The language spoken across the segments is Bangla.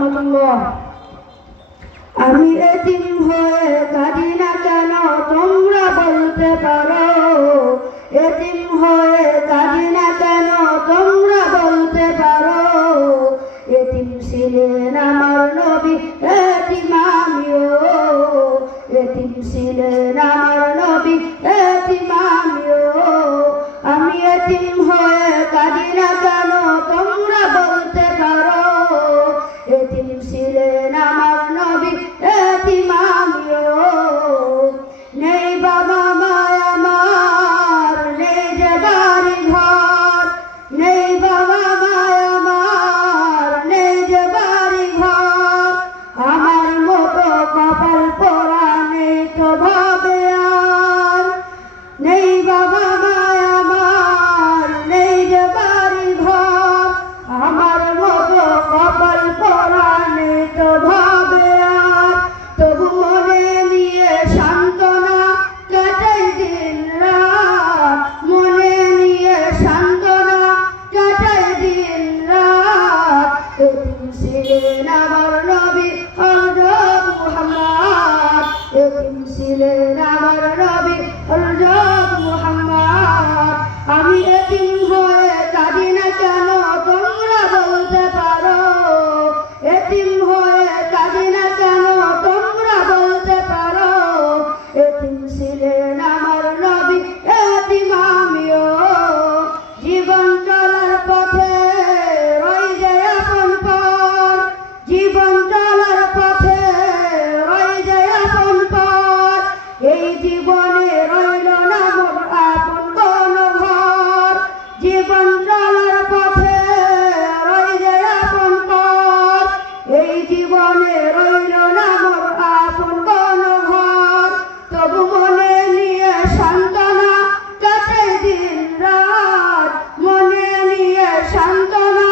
রাহমাতুল্লাহ। আমি এতিম হয়ে কাঁদি না কেন তোমরা বলতে পারো, এতিম হয়ে কাঁদি না কেন তোমরা বলতে পারো। এতিম ছিলেন আমার নবী, এতিম আমিও, এতিম ছিলেন আমার নবী, এতিম আমিও। আমি এতিম হয়ে কাঁদি না কেন তোমরা বলতে পারো, এতিম ছিলেন আমার নবী, এতিম আমিও। নেই বাবা মায় আমার, নেই যে বাড়ি ঘর, নেই বাবা মায় আমার, নেই যে বাড়ি ঘর। আমার মতো কপাল পোড়া নেই তো ভাবে আর, নেই বাবা মায় আমার, নেই যে বাড়ি ঘর। আমার মতো কপাল পোড়া নেই তো ভাবে আর। তবু মনে নিয়ে সান্ত্বনা কাটাই দিন রাত, মনে নিয়ে সান্ত্বনা কাটাই দিন রাত। এতিম ছিলেন আমার নবী হযরত মুহাম্মদ, এতিম ছিলেন আমার নবী হযরত মুহাম্মদ। আমি এতিম হয়ে কাঁদি না কেন তোমরা বলতে পারো, এতিম হয়ে কাঁদি না কেন তোমরা বলতে পারো। এতিম ছিলেন আমার নবী, এতিম আমিও। জীবন চলার পথে রই যে আপন পর, জীবন চলার পথে রই যে আপন পর। এই জীবনে রইল না মোর আপন কোন ঘর, জীবন চলার পথে রই যে আপন পর। এই জীবনে রইল না মোর আপন কোন ঘর। তবু মনে নিয়ে সান্ত্বনা কাটে দিন রাত, মনে নিয়ে সান্ত্বনা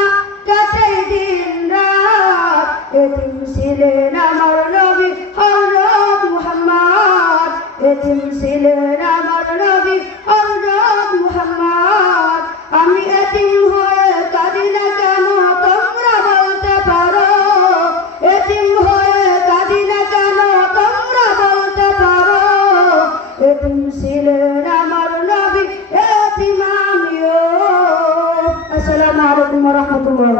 কাটে দিন রাত। এতিম ছিলেন আমার নবী হযরত মুহাম্মদ, এতিম ছিলেন আমার নবী হযরত মুহাম্মদ। আমি এতিম হয়ে কাঁদি না কেন তোমরা বলতে পারো, এতিম হয়ে কাঁদি না কেন তোমরা বলতে পারো। এতিম ছিলেন আমার নবী, এতিম আমিও। আসসালামু আলাইকুম ওয়া রাহমাতুল্লাহ।